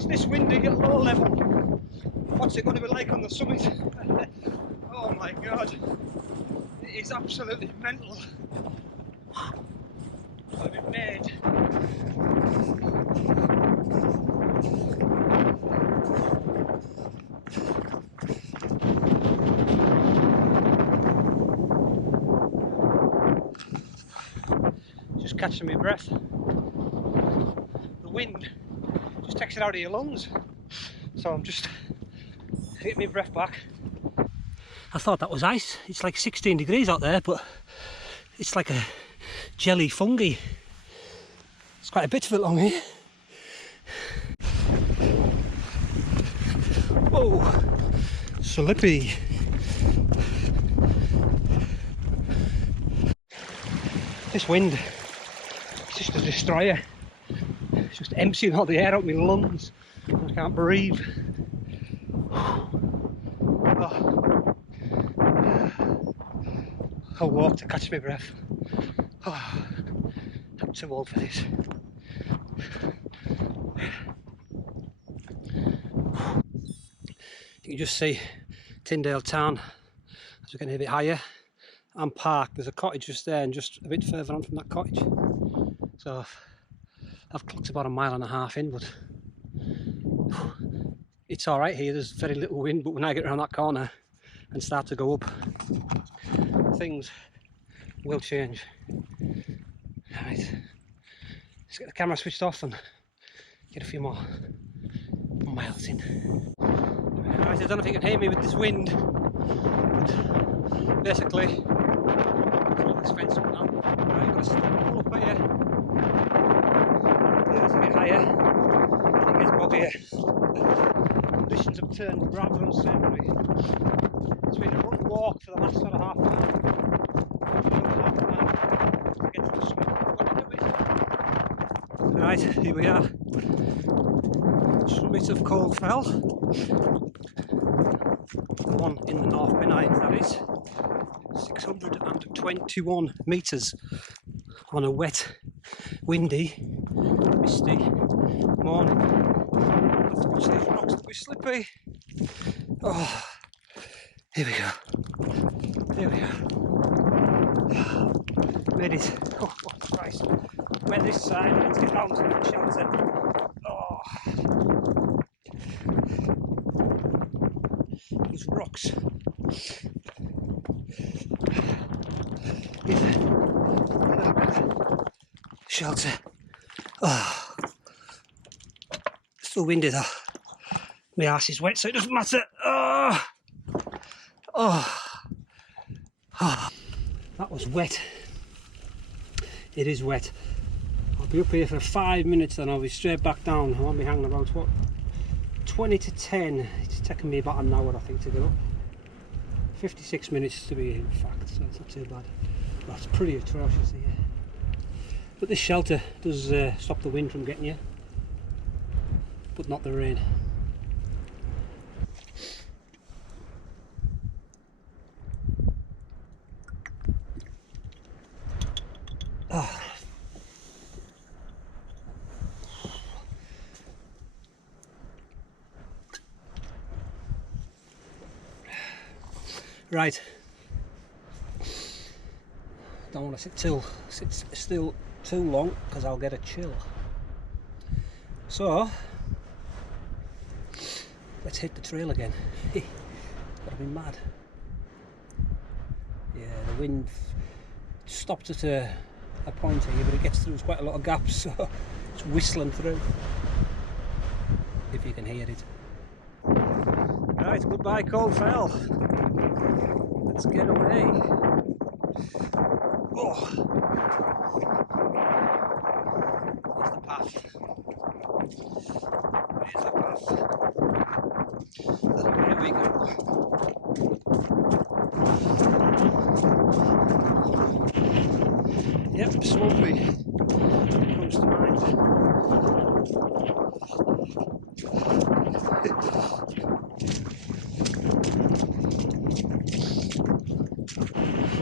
It's this windy at low level. What's it going to be like on the summit? Oh my god, it is absolutely mental. What have it made? Just catching my breath. The wind just takes it out of your lungs. So I'm just getting my breath back. I thought that was ice. It's like 16 degrees out there, but it's like a jelly fungi. It's quite a bit of it along here. Whoa, slippy. This wind, it's just a destroyer. It's just emptying all the air out of my lungs. I can't breathe. Oh. I'll walk to catch my breath. Oh. I'm too old for this. You can just see Tyndale town as we're getting a bit higher. And park. There's a cottage just there and just a bit further on from that cottage. So I've clocked about 1.5 miles in, but it's alright here. There's very little wind, but when I get around that corner and start to go up, things will change. Right, let's get the camera switched off and get a few more miles in. Right, I don't know if you can hear me with this wind, but basically this fence up now. Right, you've got to pull up here. It's a bit higher. It gets boggier. Conditions have turned rather unsavoury. It's been a rough walk for the last sort of half an hour. To get to the summit. Right, here we are. Summit of Cold Fell. The one in the North Pennines, that is. 621 metres on a wet, windy, misty morning. I'll have to watch these rocks, they'll be slippy. Oh, here we go. Here we are. Made it. Oh, Christ. Wet this side, let's get round to the shelter. Oh. These rocks. Here's a little bit of shelter. Oh. Still windy though. My arse is wet, so it doesn't matter. Oh. Oh. Oh. That was wet. It is wet. I'll be up here for 5 minutes, then I'll be straight back down. I won't be hanging about, what, 20 to 10. It's taken me about an hour, I think, to get up. 56 minutes to be in fact, so it's not too bad. Well, it's pretty atrocious here. But this shelter does stop the wind from getting you, but not the rain. Oh. Right, don't want to sit still too long because I'll get a chill. So let's hit the trail again. Gotta be mad. Yeah, the wind stopped at a point here, but it gets through quite a lot of gaps, so it's whistling through. If you can hear it. Right, goodbye Cold Fell. Let's get away. Oh. Here's the path. Here's the path. So here we go. Yep, swampy. Comes to mind.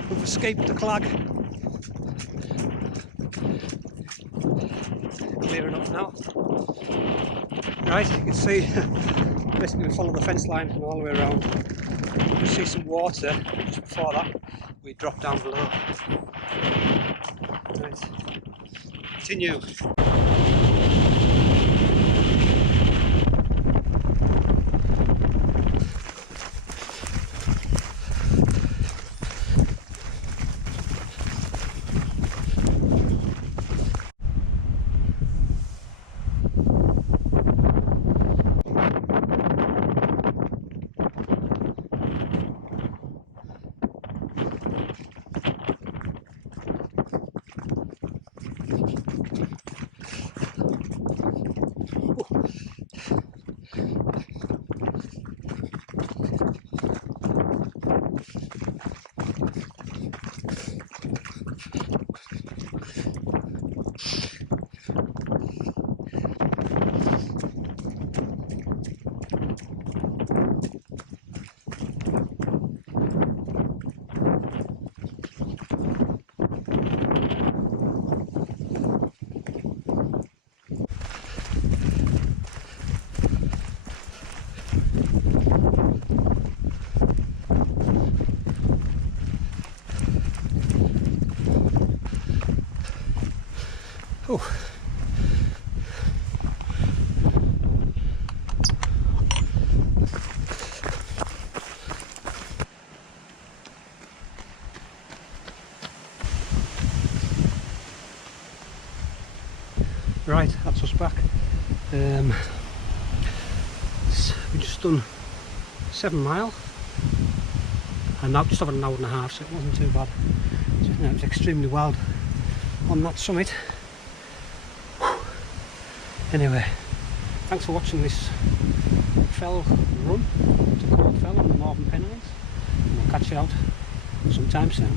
We've escaped the clag. near enough now. Right, you can see, basically we follow the fence line all the way around. You see some water. Just before that, we drop down below. Right, continue. Oh. Right, that's us back. We've just done 7 miles and now just over an hour and a half, so it wasn't too bad. So, it was extremely wild on that summit. Anyway, thanks for watching this fell run to Cold Fell on the Northern Pennines. We'll catch you out sometime soon.